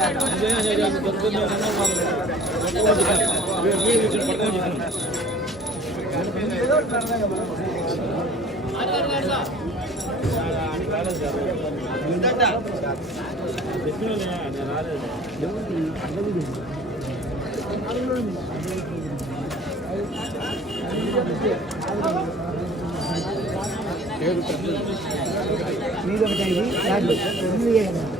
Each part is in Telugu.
పది రోజులే ఇదిగో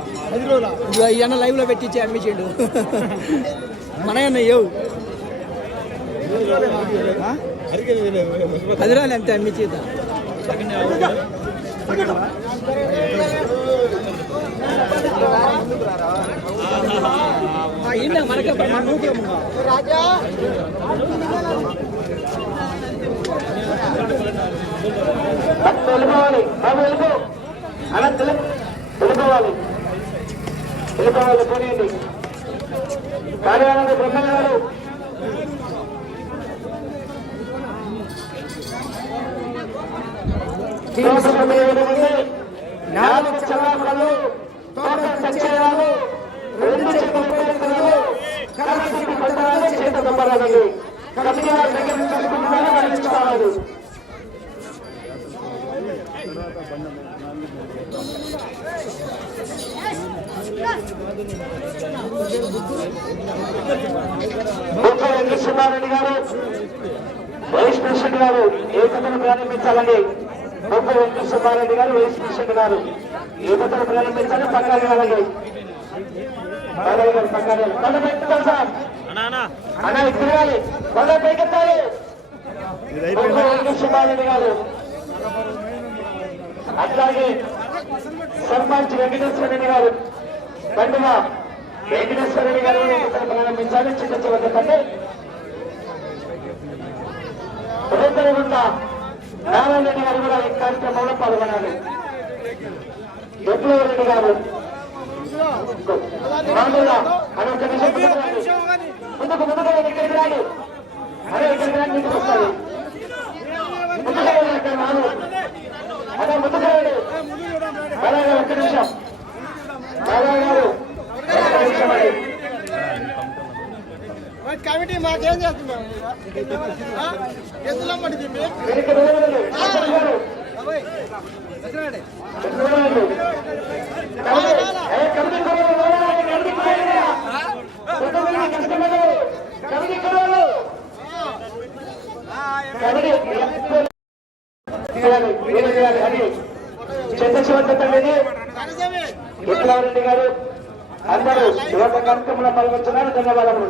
లైవ్లో పెట్టించి అమ్మించిండు మన అన్న ఏవు? పది రోజులు అంతే అమ్మించేద్దా ఏంటో మనకే రాజా వెళ్ళిపోవాలి వెళ్ళిపోవాలి దీపావళి పోనీయండి కార్యాలయ బ్రహ్మయ్య గారు. నాలుగు చలామణలు తోట సంచయాలు రెండు పట్టణాలు చేత తప్పరాలి కమిటీ దగ్గర నుంచి అనుకుంటున్నారో గమనించుకోవాలి ముప్పై వెంకటేశ్వరారెడ్డి గారు వైస్ ప్రెసిడెంట్ గారు ఏకతను ప్రారంభించాలండి. ముప్పై వెంకటేశ్వరారెడ్డి గారు వైస్ ప్రెసిడెంట్ గారు ఏకతను ప్రారంభించాలి పక్కన సార్. అన్న వెళ్ళాలి. కొండ పైకెత్తాలి. వెంకటేశ్వరారెడ్డి గారు. అట్లాగే సర్పంచ్ వెంకటేశ్వర రెడ్డి గారు. బండిగా వెంకటేశ్వర గారు ప్రారంభించాలి చిన్న చివరి కంటే ఉదయగుంట నారాయణ రెడ్డి గారు కూడా ఈ కార్యక్రమంలో పాల్గొనాలి. విప్లవ రెడ్డి గారు. మామూలుగా అని నిమిషం ముందుకు ముందుగా ఇక్కడికి రాడు అదే ఇక్కడికి రాండి ముందుకు వస్తాడు ముందుకు రండి ఇక్కడ అదే ముందుకు రండి బాలయ్య గారు ఒక్క నిమిషం బాలయ్య గారు ఒక్క నిమిషం అండి కమిటీ మాకేం చేస్తున్నాం ఎద్దులం పడింది వెనక్కి నిలబడండి. అశోక్ గారు నిలబడండి. కమిటీ ఏ కమిటీ కుర్రాళ్ళు నిలబడండి. కమిటీ కుర్రాళ్ళు. కొంతమంది కస్టమర్లు. కమిటీ కుర్రాళ్ళు. కమిటీ చేయాలి. మీరే చేయాలి. అది చెత్త చివరి గారు అందరూ యువత కార్యక్రమంలో పాల్గొంటున్నారు ధన్యవాదములు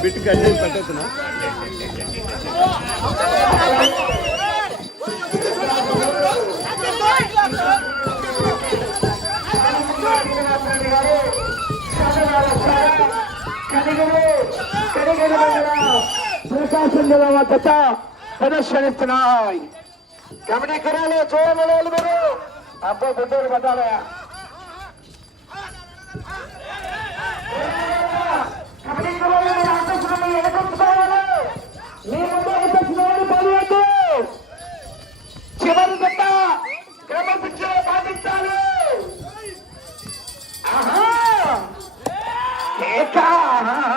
Bit కట్టి పెట్టేస్తున్నా ప్రకాశం జిల్లా వద్ద ప్రదర్శనిస్తున్నాయి గమనికరాలు చూడమలు మీరు అబ్బో బిడ్డలు పడ్డాలయా చివరి గంట క్రమశిక్షణ పాటించాలి ఆహా! కేక! ఆహా!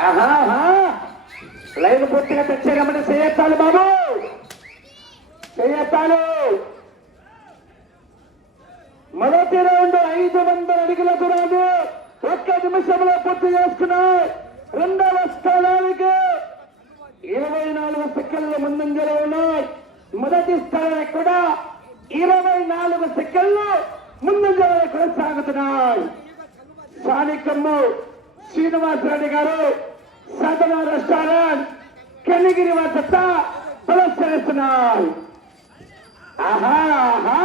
ఆహా! ఆహా! లైన్ పూర్తిగా తెచ్చారమ్మని చేయొత్తాలి బాబు చేయతాను మొదటి రౌండ్ ఐదు వందల అడుగుల దూరాన్ని ఒక్క నిమిషంలో పూర్తి చేసుకున్నాయి రెండవ స్థానానికి ఇరవై నాలుగు సెకండ్ల ముందంజలో ఉన్నాయి వారికి కూడా ఇరవై నాలుగు సెకండ్లు ముందంజలో కొనసాగుతున్నాయి. సానికమ్ము శ్రీనివాసరెడ్డి గారు సదన రెస్టారెంట్ కలిగిరి వద్ద ప్రదర్శనిస్తున్నారు ఆహా ఆహా.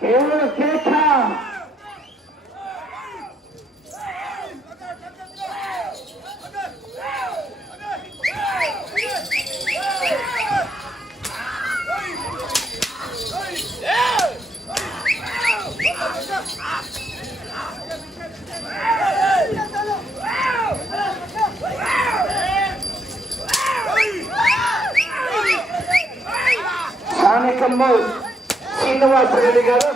కేవలం కేక స్థానికమ్ము శ్రీనివాసరెడ్డి గారు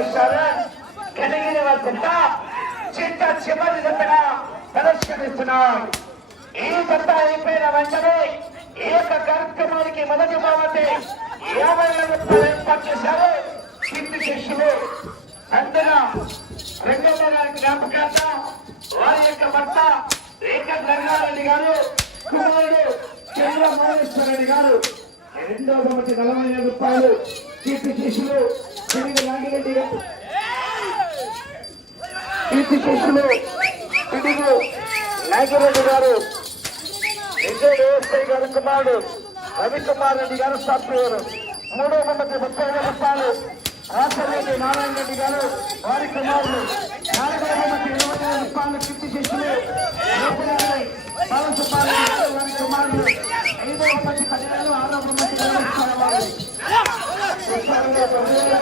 సదన రెస్టారెంట్ కలిగిరి చిట్ట చివరి జతగా ప్రదర్శనిస్తున్నారు ఈ జత అయిపోయిన వెంటనే ఈ యొక్క కార్యక్రమానికి మొదటి బాగుంది యాభై వేల రూపాయలు ఏర్పాటు చేశారు. కీర్తి శిష్యులు అందున రెండవ గారి జ్ఞాపకార్థం వారి యొక్క భర్త ఏక రంగారెడ్డి గారు కుమారుడు చంద్ర మహేశ్వరరెడ్డి గారు. రెండవ బహుమతి నలభై రూపాయలు. కీర్తి శిష్యులు కీర్తి శిష్యులు తెలుగు నాగిరెడ్డి గారు విజయ వ్యవస్థ గారి కుమారుడు రవికుమార్ రెడ్డి గారు సాఫ్ట్వేర్ మూడో బహుమతి ముప్పై రూపాయలు రాష్ట్రరెడ్డి నారాయణ రెడ్డి గారు వారి కుమారుడు నాలుగో ఇరవై రూపాయలు కీర్తి శిష్యులు బాలసుబ్బారెడ్డి వారి పదివేలు ఆరో ఇరవై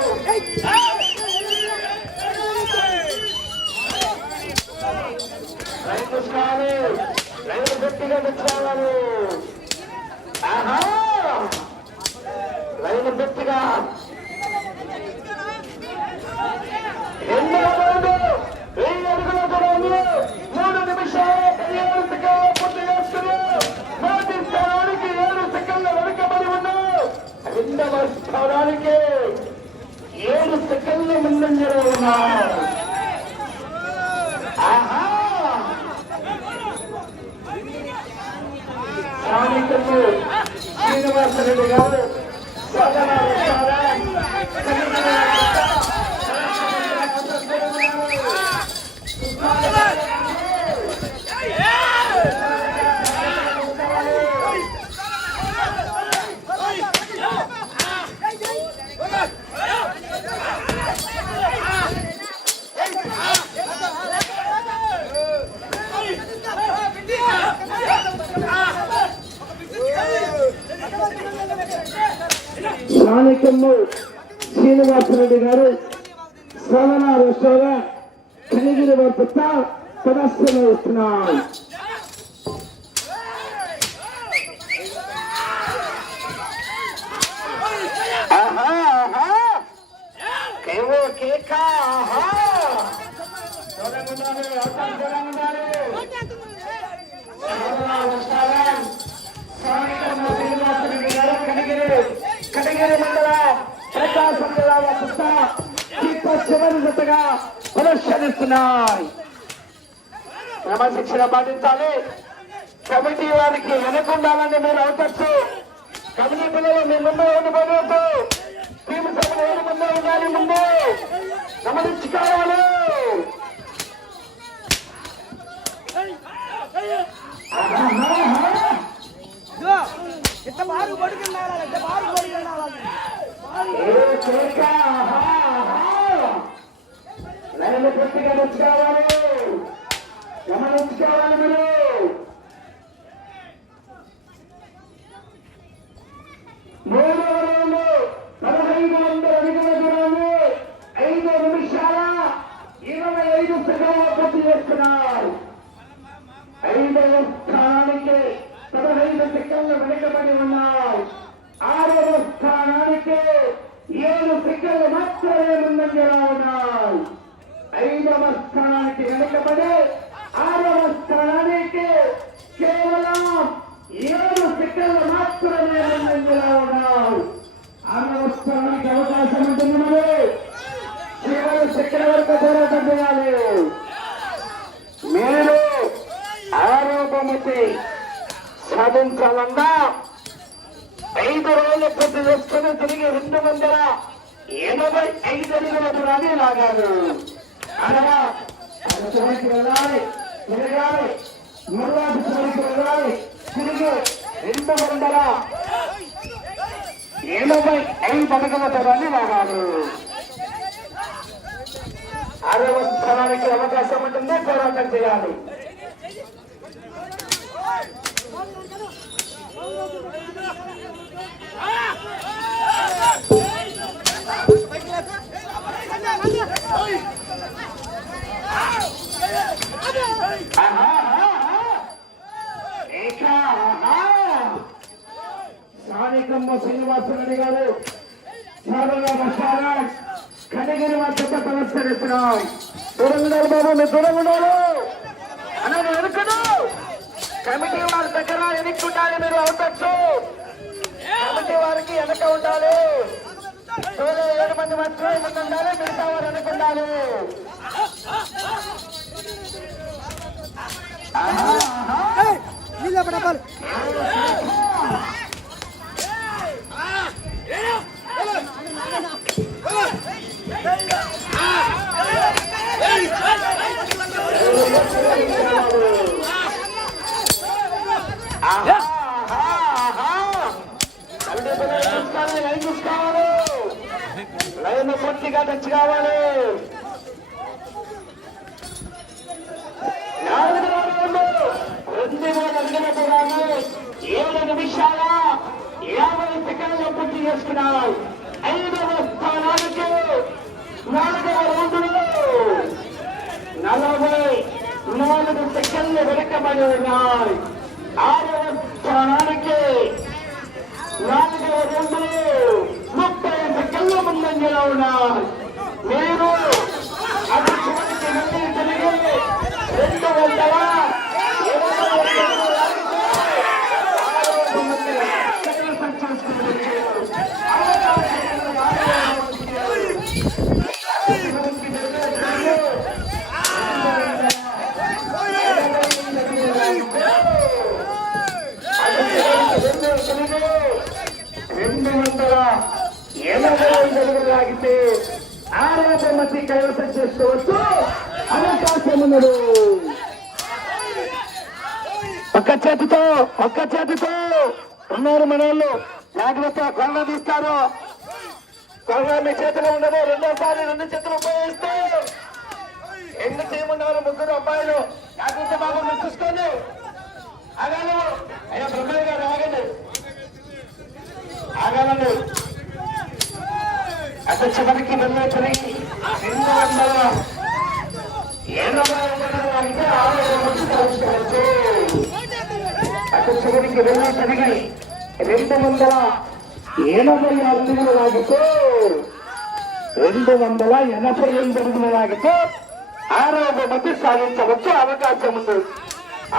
గట్టిగా తెచ్చుకోవాలి ఆహా செகண்ட்ல முன்னேறுவது நான் சாமிக்கு சீனிவாச ரெட்டி గారు స్థానికము శ్రీనివాసరెడ్డి గారు వద్ద ప్రదర్శన ఇస్తున్నారు ఆహా ఆహా. కేవో కేక ఆహా. చివరి జతగా ప్రదర్శనిస్తున్నాయి. క్రమశిక్షణ పాటించాలి. కమిటీ వారికి వెనకుండాలని మీరు అవతచ్చు కమిటీ పిల్లలు మీ ముందు ఉండిపోవద్దు టీమ్ సభ్యులు ముందు ఉండాలి ముందు. గమనించుకోవాలి. ఇట్లా బారు పడుకున్నారా ఇట్లా బారు ఆహా. లైన్లు పూర్తి గమనించుకోవాలి మీరు. మూడవ రౌండ్ పదహైదు వందల అడుగుల దూరాన్ని ఐదు నిమిషాల ఇరవై ఐదు సెకండ్ల పూర్తి చేస్తున్నారు. ఐదవ స్థానానికి పదహైదు సెకండ్లు వెనుకబడి ఆరవ స్థానానికి ఏడు సెకండ్లు మాత్రమే ముందంజలా ఉన్నాయి ఐదవ స్థానానికి వెనుకబడి ఆరవ స్థానానికి కేవలం ఏడు సెకండ్లు మాత్రమే ముందంజలా ఉన్నావు ఆరవ స్థానానికి అవకాశం ఉంటుంది మరి. ఏడు సెకండ్ వరకు పోరాటం చేయాలి. మీరు ఆరోపమతి సాధించాలన్నా ఐదు రోజులు పూర్తి చేసుకుని తిరిగి రెండు వందల ఎనభై ఐదు అడుగుల పురాణి లాగారు అనగా చివరికి వెళ్ళాలి తిరగాలి మరువాటి చివరికి వెళ్ళాలి తిరిగి రెండు వందల ఎనభై ఐదు అడుగుల దూరాన్ని లాగారు అరవ స్థానానికి అవకాశం ఉంటుంది పోరాటం చేయాలి. సానికమ్మ శ్రీనివాసరెడ్డి గారు సాధన నమస్కారం కడిగిన మా నమస్కరిస్తున్నాం దూరంగుండాలి బాబు మీరు దూరంగుండాలి అన్నది వెనుకడు కమిటీ వారి దగ్గర ఎన్నికుంటాలి మీరు అవుతచ్చు కమిటీ వారికి వెనక ఉండాలి చూడ ఏడు మంది మాత్రమే ముందు మిగతా వారు వెనుకుండాలి నీళ్ళ పడపాలి ఆహా, ఆహా, ఆహా. కమిటీ పిల్లలు చూసుకోవాలి, లైన్ చూసుకోవాలి లైన్ పూర్తిగా టచ్ కావాలి నాలుగు రౌండ్లు, రెండు వేల అడుగుల దూరాన్ని ఏడు నిమిషాల యాభై సెకండ్లు పూర్తి చేసుకున్నాం ఐదవ స్థానానికి నాలుగవ రౌండ్లో నలభై నాలుగు సెకండ్లు వెనకబడి ఉన్నాయి ఆరవ స్థానానికి నాలుగవ రౌండ్లు ముప్పై సెకండ్ల ముందంజలో ఉన్నాయి మీరు అటు చివరికి మళ్ళీ తిరిగి రెండు వందల ఇరవై ఒక్క అడుగులు ఆరు మంది సెకండ్లు సంచరిస్తున్నారు. రెండు వందల ఎనభై ఐదు లాగితే ఆరోప మధ్య కైవసం చేసుకోవచ్చు. అవకాశం ఉన్నాడు ఒక్క చేతితో ఒక్క చేతితో ఉన్నారు మన వాళ్ళు జాగ్రత్త కొరణ తీస్తారు. కొరణ మీ చేతిలో ఉండదు. రెండోసారి రెండు చేతులు ఉపయోగిస్తే ఎన్ని టీం ఉన్నారు ముగ్గురు అబ్బాయిలు. జాగ్రత్త బాబు చూసుకోండి. ఆగాలి. అయ్యా బ్రహ్మయ్య గారు ఆగండి. ఆగాలండి అటు చివరికి వెళ్ళే రెండు వందల ఎనభై ఒకటి ఆరు వందలు సాధించవచ్చు అటు చివరికి వెళ్ళే తిరిగి రెండు వందల ఎనభై అడుగులు లాగితే రెండు వందల ఎనభై ఎనిమిది అడుగులు లాగితే ఆరో బొమ్మకి సాధించవచ్చు. అవకాశం ఉంది.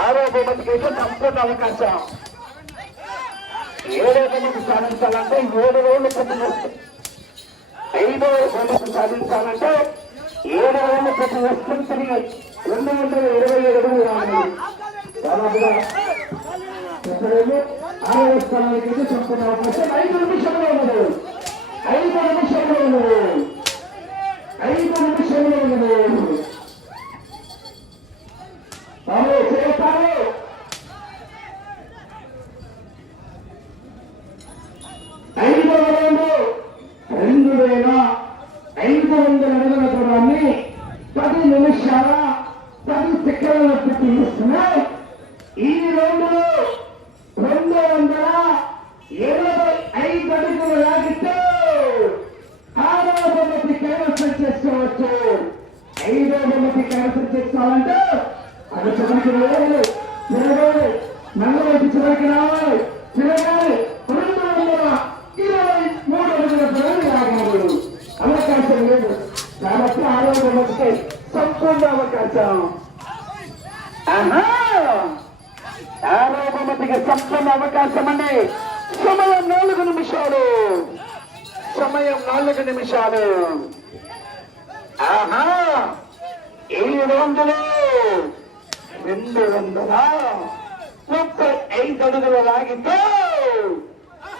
ఆరో బొమ్మకి అయితే సంపూర్ణ అవకాశం. ఏడో బహుమతి సాధించాలంటే ఏడు రోజులు ప్రతి వస్తుంది ఐదో బహుమతి సాధించాలంటే ఏడు రోజులు ప్రతి వస్తుంది తిరిగి రెండు వందల ఇరవై ఏడు అడుగులు రావాలి దాదాపుగా ఎక్కడేమో ఆరవ స్థానానికి అయితే సంపూర్ణ అవకాశం ఐదు నిమిషంలో ఉన్నది ఐదు నిమిషంలో ఉన్నది ఐదు నిమిషంలో ఉన్నది బాబు చేస్తారు ఐదవ రౌండ్ రెండు వేల ఐదు వందల అడుగుల దూరాన్ని పది నిమిషాల పది సెకండ్ల పూర్తి చేస్తున్నాయి రెండు రెండు వందల ఇరవై ఐదు అడుగులు లాగితే ఆరవ బొమ్మకి కైవసం చేసుకోవచ్చు. ఐదో బొమ్మకి కైవసం చేసుకోవాలంటే అది చివరికి వెళ్ళాలి తిరగాలి నల్లవైపు చివరికి రావాలి తిరగాలి రెండు వందల ఇరవై మూడు అడుగుల దూరం లాగాలి అవకాశం లేదు. కాబట్టి ఆరో బొమ్మకి సంపూర్ణ అవకాశం. ఆహా! ఆరో బహుమతికి సంపూర్ణ అవకాశం అండి సమయం నాలుగు నిమిషాలు. సమయం నాలుగు నిమిషాలు. ఆహా! ఏడు వందలు. రెండు వందల ముప్పై ఐదు అడుగుల లాగితే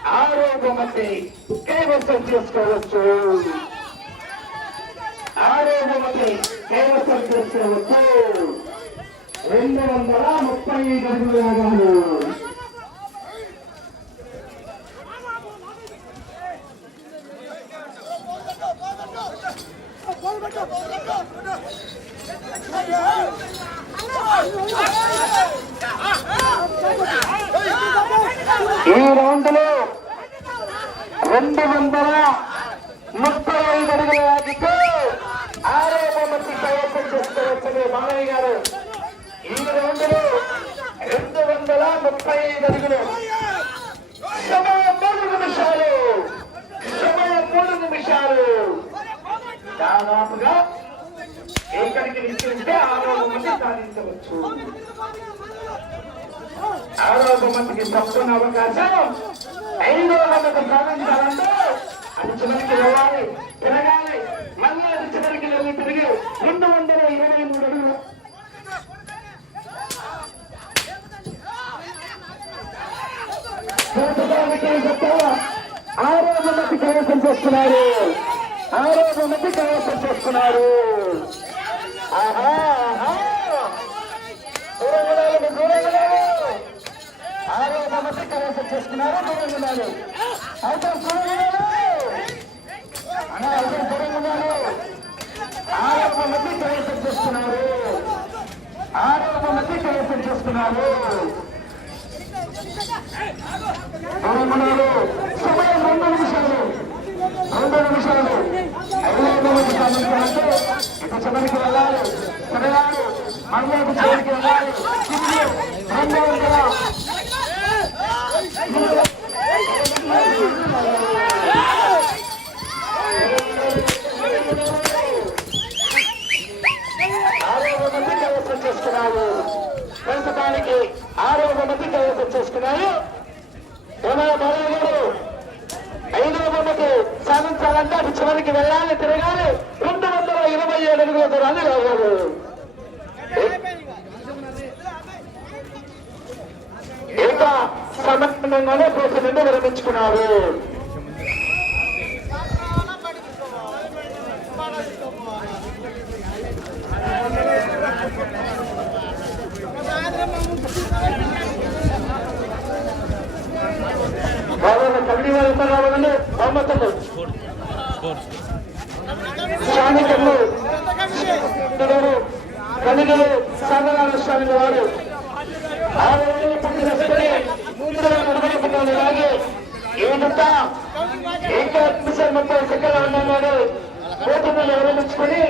ఆరో బొమ్మతి కైవసం చేసుకోవచ్చు. ఆరో బొమ్మతి కైవసం చేసుకోవచ్చు. రెండు వందల ముప్పై ఐదు అడుగుల లాగాను ఈ రౌండ్లో రెండు వందల ముప్పై ఐదు అడుగుల ఆరోపణ ఆరో బొమ్మతి కైవసం చేసుకోవచ్చని బాలయ్య గారు. ఈ రౌండ్ రెండు వందల ముప్పై ఐదు అడుగులు. సమయం మూడు నిమిషాలు. మూడు నిమిషాలు. దాదాపుగా ఏకడికి ఆరో సాధించవచ్చు. ఆరో అవకాశం. ఐదో సాధించాలంటే అది చివరికి వెళ్ళాలి. తినగా మళ్ళీ అది చివరికి వెళ్ళి తిరిగి రెండు వందల ఇరవై మూడు అడుగులు ప్రస్తుతానికి గత ఆరో నుంచి కైవసం చేస్తున్నారు. ఆరో బొమ్మకి కైవసం చేస్తున్నారు. ఆహా ఆహా. దూరంగుణాలు దూరంగుణాలు ఆరో బొమ్మకి కైవసం చేస్తున్నారు ఆరోగ్యం అయితే దూరంగుణాలు అన్నా అయితే ఆరో కైవసం చేస్తున్నారు. ఆరో బొమ్మకి కైవసం చేస్తున్నారు. అనుకున్నారు సమయం రెండు నిమిషాలు. రెండు నిమిషాలు. ఐదో బొమ్మకి సాధించాలంటే ఇటు చివరికి వెళ్ళాలి. తిరగాలి మళ్ళీ చివరికి వెళ్ళాలి. రెండు వందల ఆరో ప్రస్తుతానికి ఆరు వందల మంది కైవసం చేసుకున్నారు. మన బాలయ్య గారు ఐదో బొమ్మకు సాధించాలంటే అటు చివరికి వెళ్ళాలి తిరగాలి. రెండు వందల ఇరవై ఏడు అడుగుల దూరాన్ని రాగారు ఇంకా సమన్వయంగానే పోటీ నుండి విరమించుకున్నారు బాబు కమిటీ వారు ఉన్నారు స్థానికులు కలిగిన సాగరాల స్వామి వారు. ఆరు రోజులు పట్టి చేసుకుని అలాగే ఏమిటా ఇంకా ముప్పై సెకండ్లు ఉన్నాడు పోటీలు విరమించుకుని